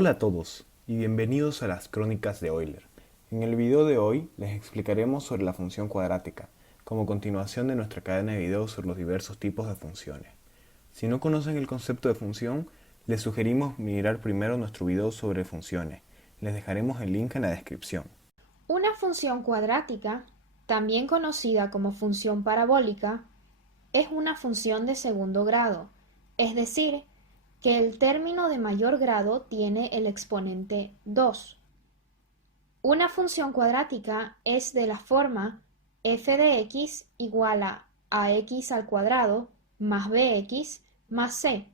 Hola a todos y bienvenidos a las Crónicas de Euler. En el video de hoy les explicaremos sobre la función cuadrática, como continuación de nuestra cadena de videos sobre los diversos tipos de funciones. Si no conocen el concepto de función, les sugerimos mirar primero nuestro video sobre funciones. Les dejaremos el link en la descripción. Una función cuadrática, también conocida como función parabólica, es una función de segundo grado, es decir, que el término de mayor grado tiene el exponente 2. Una función cuadrática es de la forma f de x igual a ax al cuadrado más bx más c,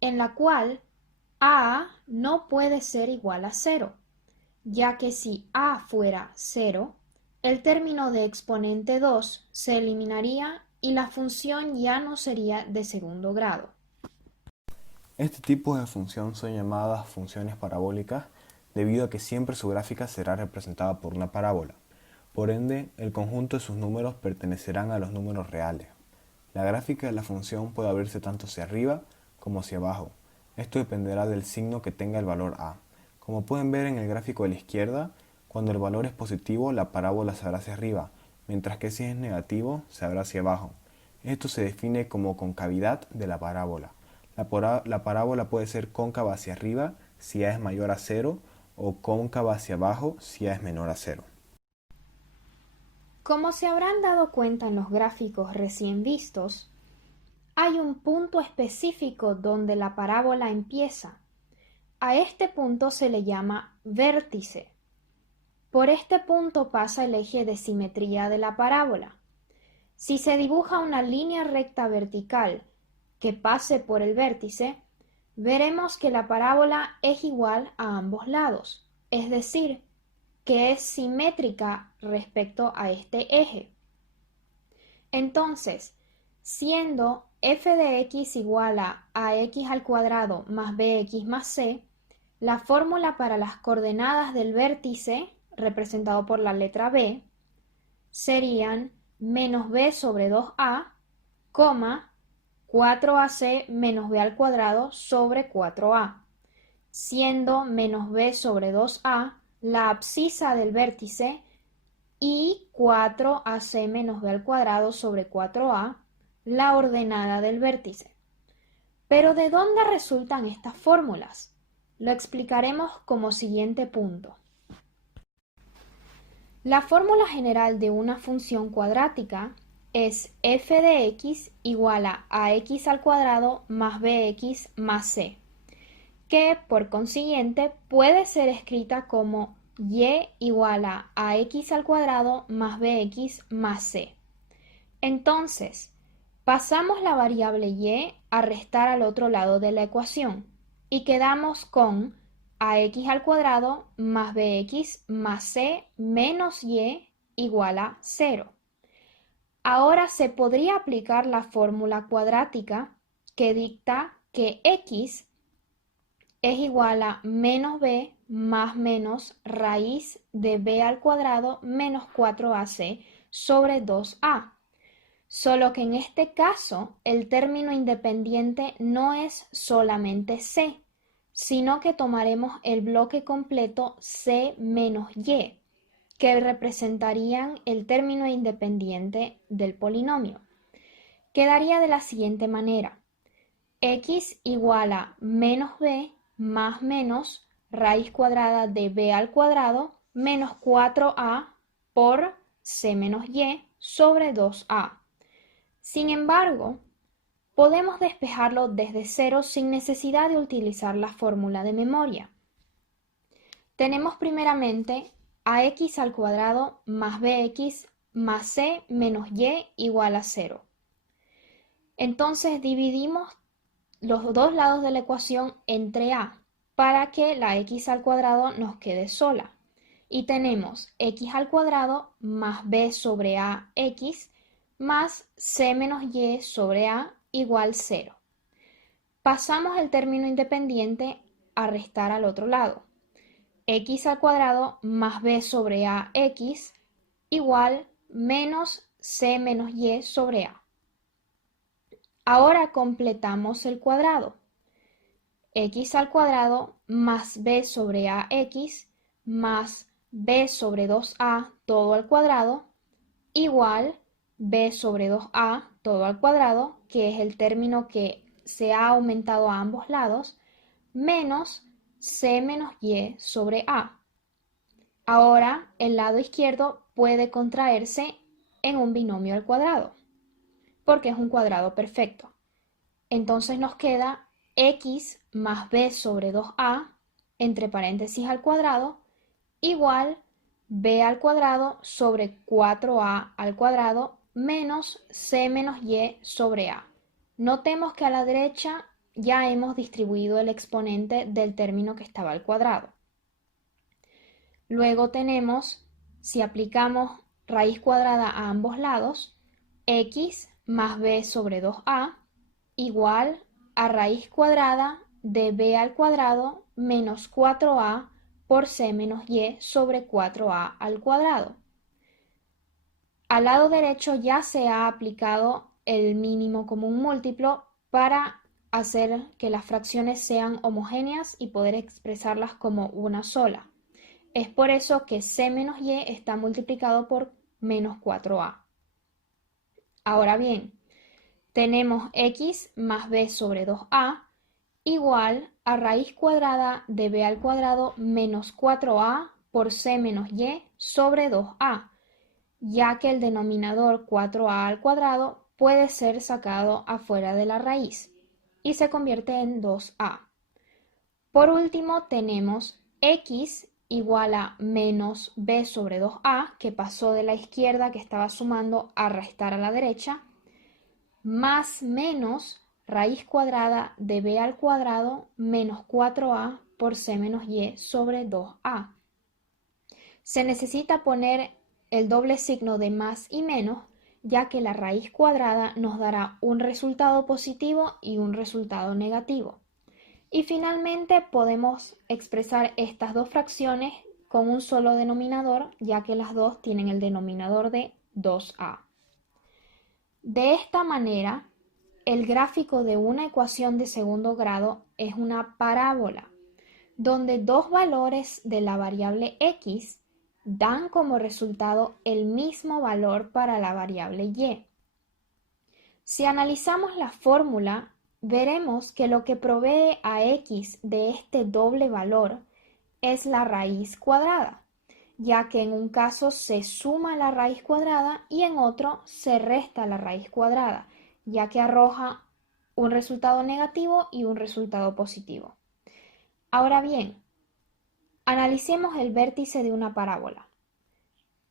en la cual a no puede ser igual a 0, ya que si a fuera 0, el término de exponente 2 se eliminaría y la función ya no sería de segundo grado. Este tipo de función son llamadas funciones parabólicas debido a que siempre su gráfica será representada por una parábola. Por ende, el conjunto de sus números pertenecerán a los números reales. La gráfica de la función puede abrirse tanto hacia arriba como hacia abajo. Esto dependerá del signo que tenga el valor a. Como pueden ver en el gráfico de la izquierda, cuando el valor es positivo, la parábola se abre hacia arriba, mientras que si es negativo, se abre hacia abajo. Esto se define como concavidad de la parábola. La parábola puede ser cóncava hacia arriba si a es mayor a 0 o cóncava hacia abajo si a es menor a 0. Como se habrán dado cuenta en los gráficos recién vistos, hay un punto específico donde la parábola empieza. A este punto se le llama vértice. Por este punto pasa el eje de simetría de la parábola. Si se dibuja una línea recta vertical que pase por el vértice, veremos que la parábola es igual a ambos lados, es decir, que es simétrica respecto a este eje. Entonces, siendo f de x igual a ax al cuadrado más bx más c, la fórmula para las coordenadas del vértice, representado por la letra b, serían menos b sobre 2a, 4ac menos b al cuadrado sobre 4a, siendo menos b sobre 2a la abscisa del vértice y 4ac menos b al cuadrado sobre 4a la ordenada del vértice. Pero ¿de dónde resultan estas fórmulas? Lo explicaremos como siguiente punto. La fórmula general de una función cuadrática es f de x igual a ax al cuadrado más bx más c, que por consiguiente puede ser escrita como y igual a ax al cuadrado más bx más c. Entonces, pasamos la variable y a restar al otro lado de la ecuación y quedamos con ax al cuadrado más bx más c menos y igual a 0. Ahora se podría aplicar la fórmula cuadrática que dicta que x es igual a menos b más menos raíz de b al cuadrado menos 4ac sobre 2a. Solo que en este caso el término independiente no es solamente c, sino que tomaremos el bloque completo c menos y, que representarían el término independiente del polinomio. Quedaría de la siguiente manera: x igual a menos b más menos raíz cuadrada de b al cuadrado menos 4a por c menos y sobre 2a. Sin embargo, podemos despejarlo desde cero sin necesidad de utilizar la fórmula de memoria. Tenemos primeramente ax al cuadrado más bx más c menos y igual a 0. Entonces dividimos los dos lados de la ecuación entre a para que la x al cuadrado nos quede sola. Y tenemos x al cuadrado más b sobre ax más c menos y sobre a igual 0. Pasamos el término independiente a restar al otro lado. X al cuadrado más b sobre ax igual menos c menos y sobre a. Ahora completamos el cuadrado. x al cuadrado más b sobre ax más b sobre 2a todo al cuadrado igual b sobre 2a todo al cuadrado, que es el término que se ha aumentado a ambos lados, menos c menos y sobre a. Ahora el lado izquierdo puede contraerse en un binomio al cuadrado, porque es un cuadrado perfecto. Entonces nos queda x más b sobre 2a, entre paréntesis al cuadrado, igual b al cuadrado sobre 4a al cuadrado menos c menos y sobre a. Notemos que a la derecha ya hemos distribuido el exponente del término que estaba al cuadrado. Luego tenemos, si aplicamos raíz cuadrada a ambos lados, x más b sobre 2a igual a raíz cuadrada de b al cuadrado menos 4a por c menos y sobre 4a al cuadrado. Al lado derecho ya se ha aplicado el mínimo común múltiplo para hacer que las fracciones sean homogéneas y poder expresarlas como una sola. Es por eso que c menos y está multiplicado por menos 4a. Ahora bien, tenemos x más b sobre 2a igual a raíz cuadrada de b al cuadrado menos 4a por c menos y sobre 2a, ya que el denominador 4a al cuadrado puede ser sacado afuera de la raíz y se convierte en 2a. Por último tenemos x igual a menos b sobre 2a, que pasó de la izquierda que estaba sumando a restar a la derecha, más menos raíz cuadrada de b al cuadrado menos 4a por c menos y sobre 2a. Se necesita poner el doble signo de más y menos, ya que la raíz cuadrada nos dará un resultado positivo y un resultado negativo. Y finalmente podemos expresar estas dos fracciones con un solo denominador, ya que las dos tienen el denominador de 2a. De esta manera, el gráfico de una ecuación de segundo grado es una parábola, donde dos valores de la variable x dan como resultado el mismo valor para la variable y. Si analizamos la fórmula, veremos que lo que provee a x de este doble valor es la raíz cuadrada, ya que en un caso se suma la raíz cuadrada y en otro se resta la raíz cuadrada, ya que arroja un resultado negativo y un resultado positivo. Ahora bien, analicemos el vértice de una parábola.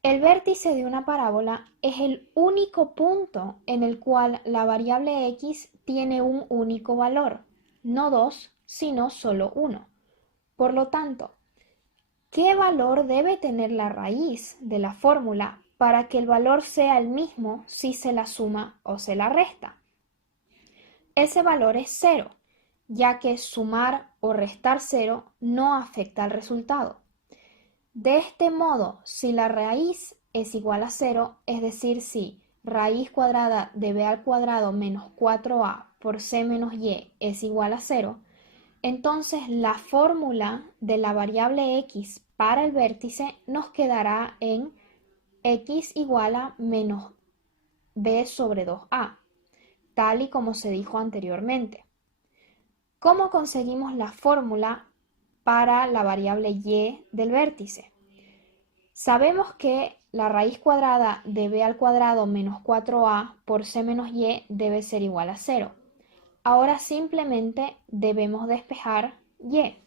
El vértice de una parábola es el único punto en el cual la variable x tiene un único valor, no dos, sino solo uno. Por lo tanto, ¿qué valor debe tener la raíz de la fórmula para que el valor sea el mismo si se la suma o se la resta? Ese valor es 0, ya que sumar o restar 0 no afecta al resultado. De este modo, si la raíz es igual a 0, es decir, si raíz cuadrada de b al cuadrado menos 4a por c menos y es igual a 0, entonces la fórmula de la variable x para el vértice nos quedará en x igual a menos b sobre 2a, tal y como se dijo anteriormente. ¿Cómo conseguimos la fórmula para la variable y del vértice? Sabemos que la raíz cuadrada de b al cuadrado menos 4a por c menos y debe ser igual a 0. Ahora simplemente debemos despejar y.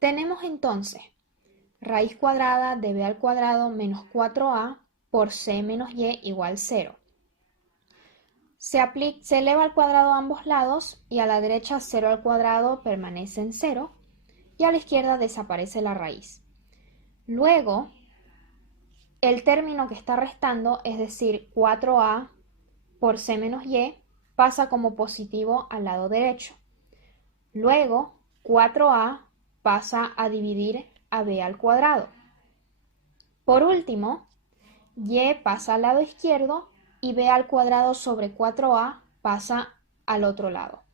Tenemos entonces raíz cuadrada de b al cuadrado menos 4a por c menos y igual 0. Se eleva al cuadrado a ambos lados y a la derecha 0 al cuadrado permanece en 0 y a la izquierda desaparece la raíz. Luego, el término que está restando, es decir, 4a por c menos y, pasa como positivo al lado derecho. Luego, 4a pasa a dividir a b al cuadrado. Por último, y pasa al lado izquierdo y b al cuadrado sobre 4a pasa al otro lado.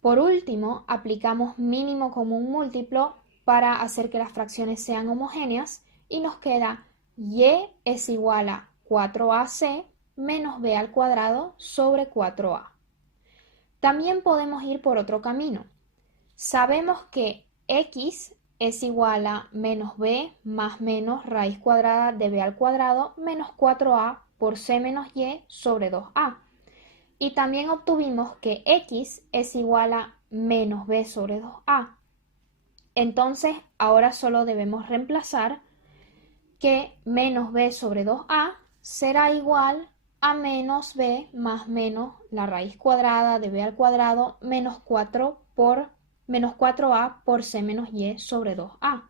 Por último, aplicamos mínimo común múltiplo para hacer que las fracciones sean homogéneas y nos queda y es igual a 4ac menos b al cuadrado sobre 4a. También podemos ir por otro camino. Sabemos que x es igual a menos b más menos raíz cuadrada de b al cuadrado menos 4a por c menos y sobre 2a. Y también obtuvimos que x es igual a menos b sobre 2a. Entonces, ahora solo debemos reemplazar que menos b sobre 2a será igual a menos b más menos la raíz cuadrada de b al cuadrado menos 4a por c menos y sobre 2a,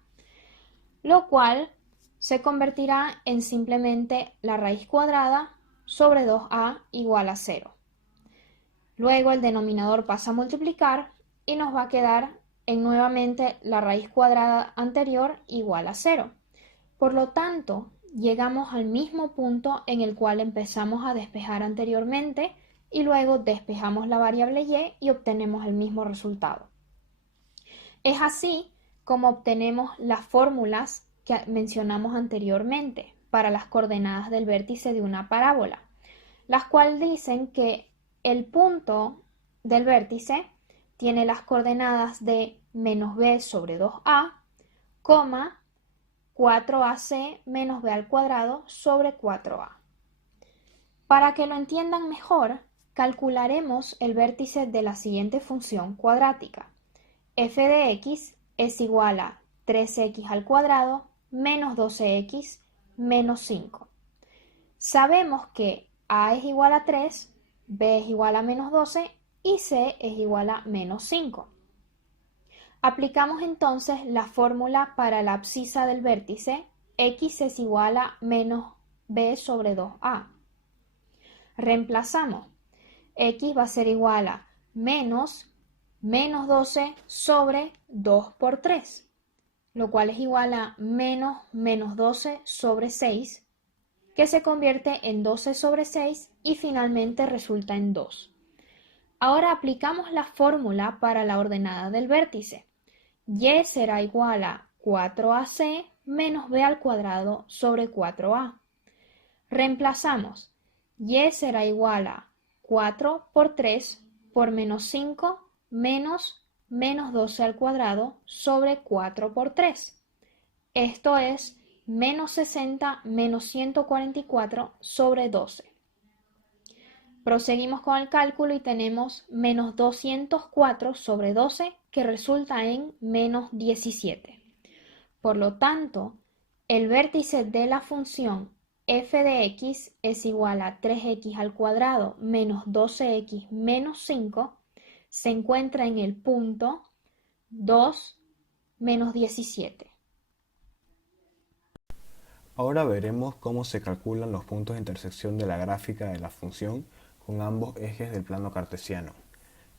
lo cual se convertirá en simplemente la raíz cuadrada sobre 2a igual a 0. Luego el denominador pasa a multiplicar y nos va a quedar en nuevamente la raíz cuadrada anterior igual a 0. Por lo tanto, llegamos al mismo punto en el cual empezamos a despejar anteriormente y luego despejamos la variable y obtenemos el mismo resultado. Es así como obtenemos las fórmulas que mencionamos anteriormente para las coordenadas del vértice de una parábola, las cuales dicen que el punto del vértice tiene las coordenadas de menos b sobre 2a, 4ac menos b al cuadrado sobre 4a. Para que lo entiendan mejor, calcularemos el vértice de la siguiente función cuadrática. F de x es igual a 3x al cuadrado menos 12x menos 5. Sabemos que a es igual a 3, b es igual a menos 12 y c es igual a menos 5. Aplicamos entonces la fórmula para la abscisa del vértice x es igual a menos b sobre 2a. Reemplazamos. X va a ser igual a menos 12 sobre 2 por 3, lo cual es igual a menos 12 sobre 6, que se convierte en 12 sobre 6 y finalmente resulta en 2. Ahora aplicamos la fórmula para la ordenada del vértice. Y será igual a 4ac menos b al cuadrado sobre 4a. Reemplazamos. Y será igual a 4 por 3 por menos 5 menos 12 al cuadrado sobre 4 por 3. Esto es menos 60 menos 144 sobre 12. Proseguimos con el cálculo y tenemos menos 204 sobre 12 que resulta en menos 17. Por lo tanto, el vértice de la función f de x es igual a 3x al cuadrado menos 12x menos 5 se encuentra en el punto 2 menos 17. Ahora veremos cómo se calculan los puntos de intersección de la gráfica de la función con ambos ejes del plano cartesiano.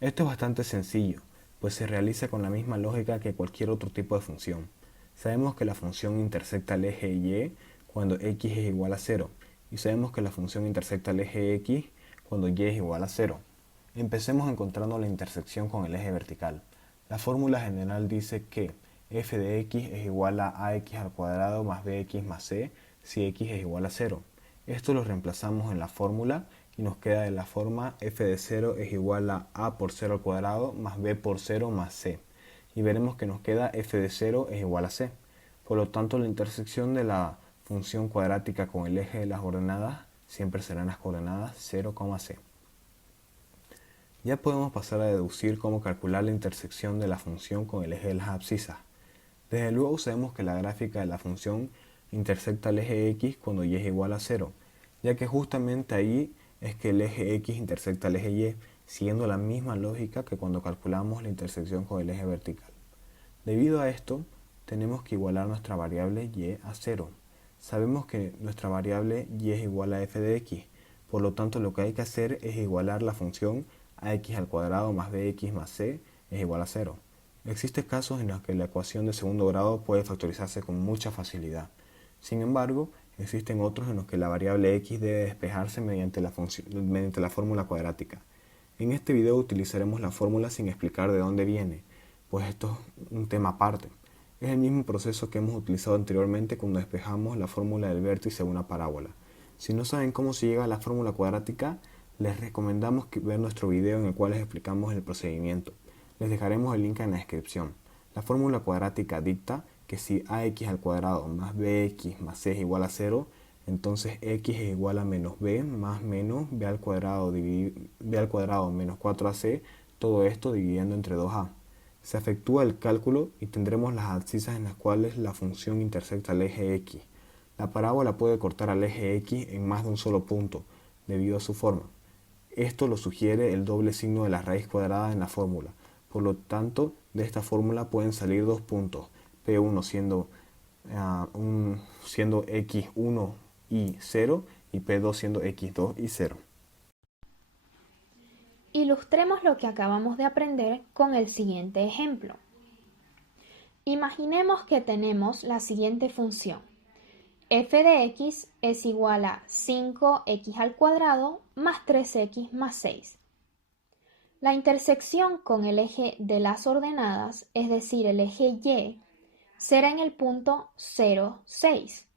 Esto es bastante sencillo, pues se realiza con la misma lógica que cualquier otro tipo de función. Sabemos que la función intersecta el eje y cuando x es igual a 0, y sabemos que la función intersecta el eje x cuando y es igual a 0. Empecemos encontrando la intersección con el eje vertical. La fórmula general dice que f de x es igual a ax al cuadrado más bx más c si x es igual a 0. Esto lo reemplazamos en la fórmula y nos queda de la forma f de 0 es igual a por 0 al cuadrado más b por 0 más c. Y veremos que nos queda f de 0 es igual a c. Por lo tanto, la intersección de la función cuadrática con el eje de las coordenadas siempre serán las coordenadas 0, c. Ya podemos pasar a deducir cómo calcular la intersección de la función con el eje de las abscisas. Desde luego sabemos que la gráfica de la función intersecta el eje x cuando y es igual a 0, ya que justamente ahí es que el eje x intersecta el eje y, siguiendo la misma lógica que cuando calculamos la intersección con el eje vertical. Debido a esto, tenemos que igualar nuestra variable y a 0. Sabemos que nuestra variable y es igual a f de x, por lo tanto lo que hay que hacer es igualar la función ax al cuadrado más bx más c es igual a 0. Existen casos en los que la ecuación de segundo grado puede factorizarse con mucha facilidad. Sin embargo, existen otros en los que la variable x debe despejarse mediante la fórmula cuadrática. En este video utilizaremos la fórmula sin explicar de dónde viene, pues esto es un tema aparte. Es el mismo proceso que hemos utilizado anteriormente cuando despejamos la fórmula del vértice de una parábola. Si no saben cómo se llega a la fórmula cuadrática, les recomendamos ver nuestro video en el cual les explicamos el procedimiento. Les dejaremos el link en la descripción. La fórmula cuadrática dicta que si ax al cuadrado más bx más c es igual a 0, entonces x es igual a menos b más menos b al cuadrado menos 4ac, todo esto dividiendo entre 2a. Se efectúa el cálculo y tendremos las abscisas en las cuales la función intersecta el eje x. La parábola puede cortar al eje x en más de un solo punto, debido a su forma. Esto lo sugiere el doble signo de la raíz cuadrada en la fórmula. Por lo tanto, de esta fórmula pueden salir dos puntos, P1 siendo x1 y 0 y P2 siendo x2 y 0. Ilustremos lo que acabamos de aprender con el siguiente ejemplo. Imaginemos que tenemos la siguiente función. F de x es igual a 5x al cuadrado más 3x más 6. La intersección con el eje de las ordenadas, es decir, el eje Y, será en el punto 0, 6.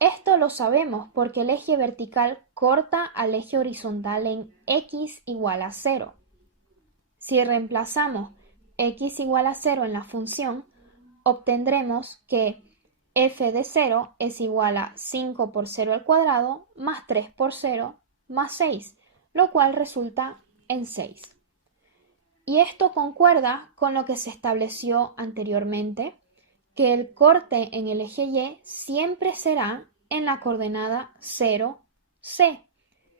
Esto lo sabemos porque el eje vertical corta al eje horizontal en x igual a 0. Si reemplazamos x igual a 0 en la función, obtendremos que f de 0 es igual a 5 por 0 al cuadrado más 3 por 0 más 6, lo cual resulta en 6. Y esto concuerda con lo que se estableció anteriormente, que el corte en el eje Y siempre será en la coordenada 0, C,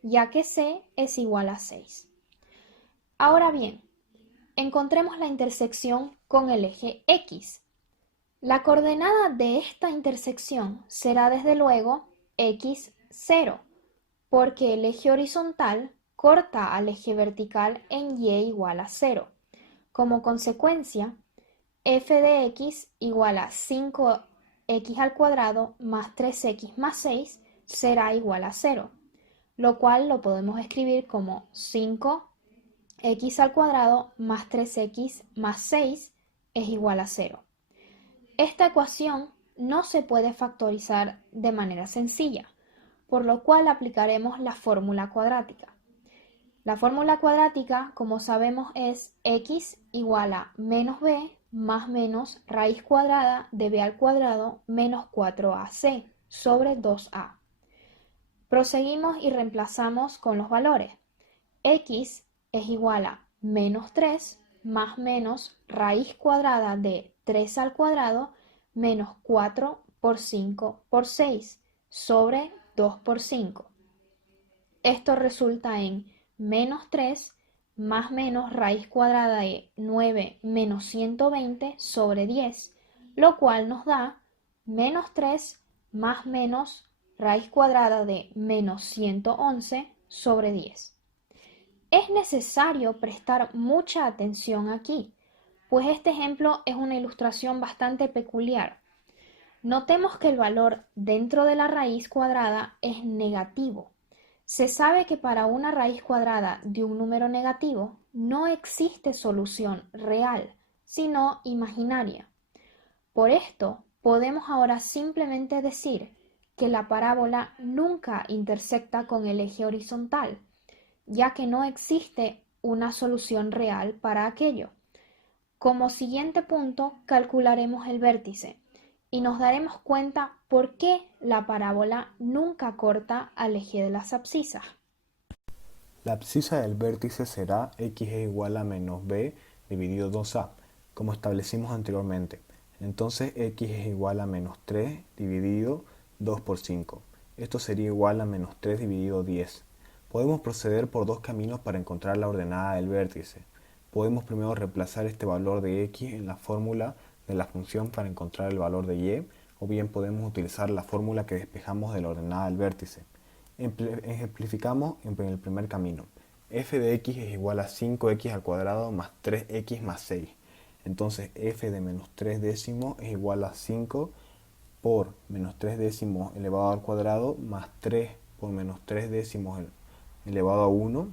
ya que C es igual a 6. Ahora bien, encontremos la intersección con el eje X. La coordenada de esta intersección será desde luego x0, porque el eje horizontal corta al eje vertical en y igual a 0. Como consecuencia, f de x igual a 5x al cuadrado más 3x más 6 será igual a 0, lo cual lo podemos escribir como 5x al cuadrado más 3x más 6 es igual a 0. Esta ecuación no se puede factorizar de manera sencilla, por lo cual aplicaremos la fórmula cuadrática. La fórmula cuadrática, como sabemos, es x igual a menos b más menos raíz cuadrada de b al cuadrado menos 4ac sobre 2a. Proseguimos y reemplazamos con los valores. X es igual a menos 3 más menos raíz cuadrada de 3 al cuadrado menos 4 por 5 por 6 sobre 2 por 5. Esto resulta en menos 3 más menos raíz cuadrada de 9 menos 120 sobre 10, lo cual nos da menos 3 más menos raíz cuadrada de menos 111 sobre 10. Es necesario prestar mucha atención aquí, pues este ejemplo es una ilustración bastante peculiar. Notemos que el valor dentro de la raíz cuadrada es negativo. Se sabe que para una raíz cuadrada de un número negativo no existe solución real, sino imaginaria. Por esto, podemos ahora simplemente decir que la parábola nunca intersecta con el eje horizontal, ya que no existe una solución real para aquello. Como siguiente punto, calcularemos el vértice y nos daremos cuenta por qué la parábola nunca corta al eje de las abscisas. La abscisa del vértice será x es igual a menos b dividido 2a, como establecimos anteriormente. Entonces x es igual a menos 3 dividido 2 por 5. Esto sería igual a menos 3 dividido 10. Podemos proceder por dos caminos para encontrar la ordenada del vértice. Podemos primero reemplazar este valor de x en la fórmula de la función para encontrar el valor de y, o bien podemos utilizar la fórmula que despejamos de la ordenada del vértice. Ejemplificamos en el primer camino. F de x es igual a 5x al cuadrado más 3x más 6. Entonces f de menos 3 décimos es igual a 5 por menos 3 décimos elevado al cuadrado más 3 por menos 3 décimos elevado a 1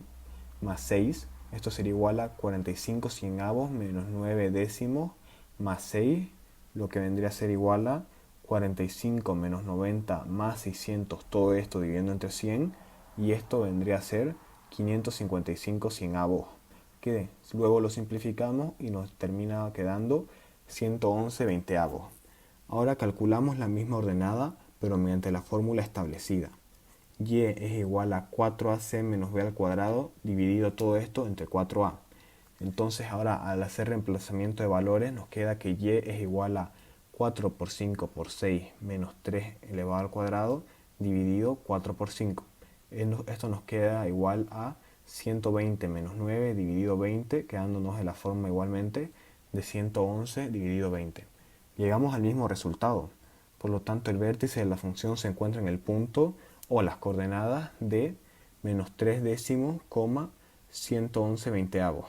más 6 Esto sería igual a 45 cienavos menos 9 décimos más 6, lo que vendría a ser igual a 45 menos 90 más 600, todo esto dividiendo entre 100, y esto vendría a ser 555 cienavos, que luego lo simplificamos y nos termina quedando 111 veinteavos. Ahora calculamos la misma ordenada, pero mediante la fórmula establecida. Y es igual a 4ac menos b al cuadrado dividido todo esto entre 4a. Entonces ahora al hacer reemplazamiento de valores nos queda que y es igual a 4 por 5 por 6 menos 3 elevado al cuadrado dividido 4 por 5. Esto nos queda igual a 120 menos 9 dividido 20, quedándonos en la forma igualmente de 111 dividido 20. Llegamos al mismo resultado. Por lo tanto, el vértice de la función se encuentra en el punto o las coordenadas de menos 3 décimos, 111 veinteavos.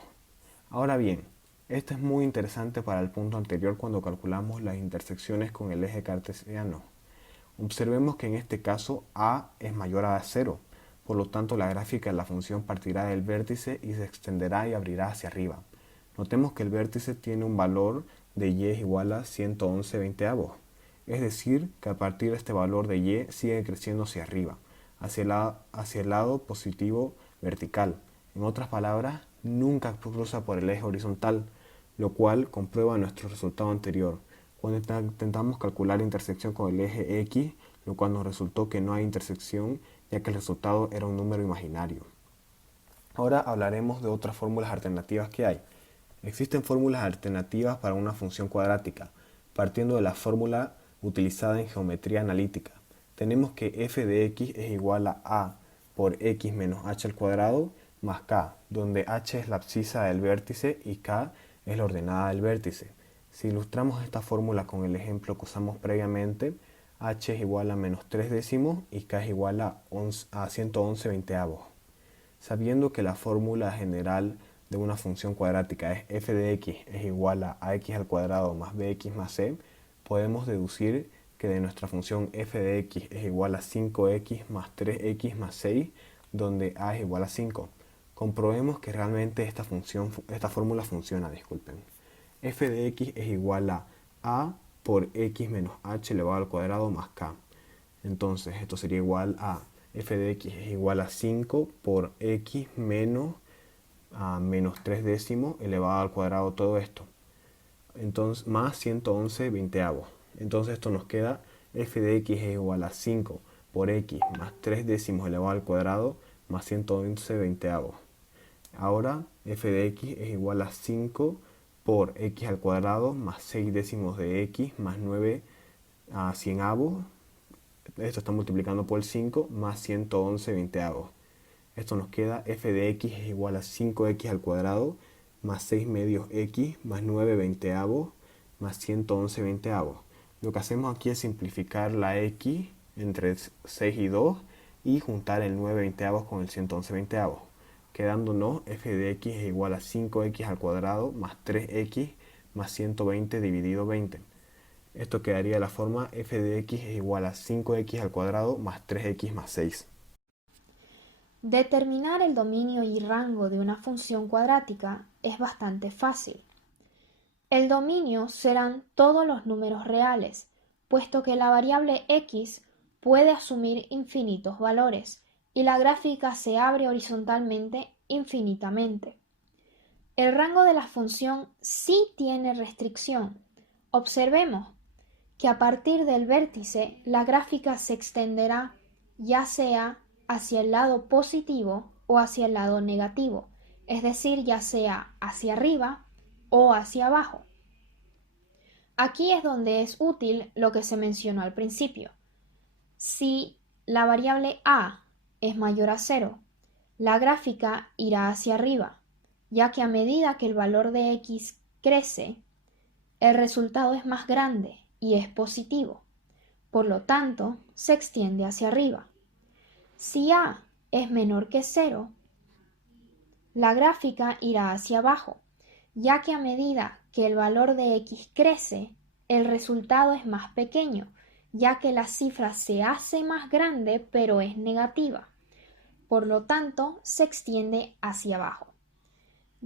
Ahora bien, esto es muy interesante para el punto anterior cuando calculamos las intersecciones con el eje cartesiano. Observemos que en este caso a es mayor a 0, por lo tanto la gráfica de la función partirá del vértice y se extenderá y abrirá hacia arriba. Notemos que el vértice tiene un valor de y es igual a 111 veinteavos. Es decir, que a partir de este valor de y sigue creciendo hacia arriba, hacia el lado positivo vertical. En otras palabras, nunca cruza por el eje horizontal, lo cual comprueba nuestro resultado anterior. Cuando intentamos calcular la intersección con el eje X, lo cual nos resultó que no hay intersección, ya que el resultado era un número imaginario. Ahora hablaremos de otras fórmulas alternativas que hay. Existen fórmulas alternativas para una función cuadrática, partiendo de la fórmula utilizada en geometría analítica. Tenemos que f de x es igual a por x menos h al cuadrado más k, donde h es la abscisa del vértice y k es la ordenada del vértice. Si ilustramos esta fórmula con el ejemplo que usamos previamente, h es igual a menos 3 décimos y k es igual a 111 veinteavos. Sabiendo que la fórmula general de una función cuadrática es f de x es igual a x al cuadrado más bx más c, podemos deducir que de nuestra función f de x es igual a 5x más 3x más 6, donde a es igual a 5. Comprobemos que realmente esta fórmula funciona, disculpen. F de x es igual a por x menos h elevado al cuadrado más k. Entonces esto sería igual a f de x es igual a 5 por x menos menos 3 décimos elevado al cuadrado todo esto. Entonces más 111 veinteavos. Entonces esto nos queda f de x es igual a 5 por x más 3 décimos elevado al cuadrado más 111 veinteavos. Ahora f de x es igual a 5 por x al cuadrado más 6 décimos de x más 9 cienavos. Esto está multiplicando por el 5 más 111 veinteavos. Esto nos queda f de x es igual a 5x al cuadrado más 6 medios x más 9 veinteavos más 111 veinteavos. Lo que hacemos aquí es simplificar la x entre 6 y 2 y juntar el 9 veinteavos con el 111 veinteavos, quedándonos f de x es igual a 5x al cuadrado más 3x más 120 dividido 20. Esto quedaría de la forma f de x es igual a 5x al cuadrado más 3x más 6. Determinar el dominio y rango de una función cuadrática es bastante fácil. El dominio serán todos los números reales, puesto que la variable x puede asumir infinitos valores y la gráfica se abre horizontalmente infinitamente. El rango de la función sí tiene restricción. Observemos que a partir del vértice la gráfica se extenderá ya sea hacia el lado positivo o hacia el lado negativo, es decir, ya sea hacia arriba o hacia abajo. Aquí es donde es útil lo que se mencionó al principio. Si la variable a es mayor a 0, la gráfica irá hacia arriba, ya que a medida que el valor de x crece, el resultado es más grande y es positivo. Por lo tanto, se extiende hacia arriba. Si a es menor que 0, la gráfica irá hacia abajo, ya que a medida que el valor de x crece, el resultado es más pequeño, ya que la cifra se hace más grande pero es negativa. Por lo tanto, se extiende hacia abajo.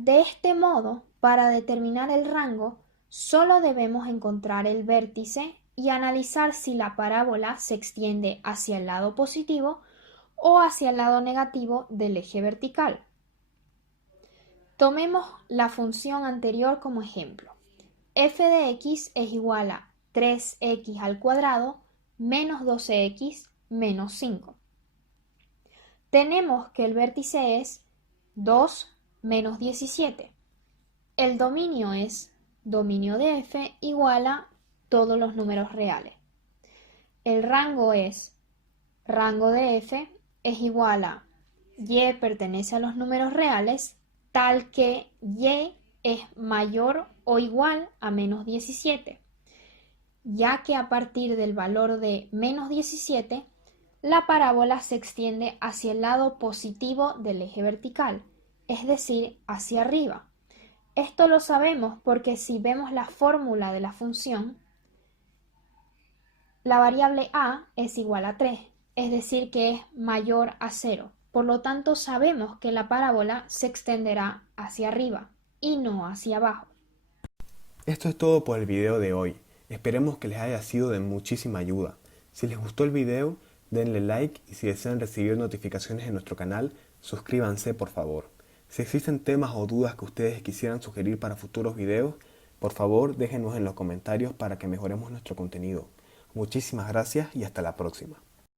De este modo, para determinar el rango, solo debemos encontrar el vértice y analizar si la parábola se extiende hacia el lado positivo o hacia el lado negativo del eje vertical. Tomemos la función anterior como ejemplo. F de x es igual a 3x al cuadrado menos 12x menos 5. Tenemos que el vértice es 2 menos 17. El dominio es dominio de f igual a todos los números reales. El rango es rango de f es igual a y pertenece a los números reales tal que y es mayor o igual a menos 17, ya que a partir del valor de menos 17, la parábola se extiende hacia el lado positivo del eje vertical, es decir, hacia arriba. Esto lo sabemos porque si vemos la fórmula de la función, la variable a es igual a 3, es decir, que es mayor a 0. Por lo tanto, sabemos que la parábola se extenderá hacia arriba y no hacia abajo. Esto es todo por el video de hoy. Esperemos que les haya sido de muchísima ayuda. Si les gustó el video, denle like y si desean recibir notificaciones en nuestro canal, suscríbanse por favor. Si existen temas o dudas que ustedes quisieran sugerir para futuros videos, por favor déjenos en los comentarios para que mejoremos nuestro contenido. Muchísimas gracias y hasta la próxima.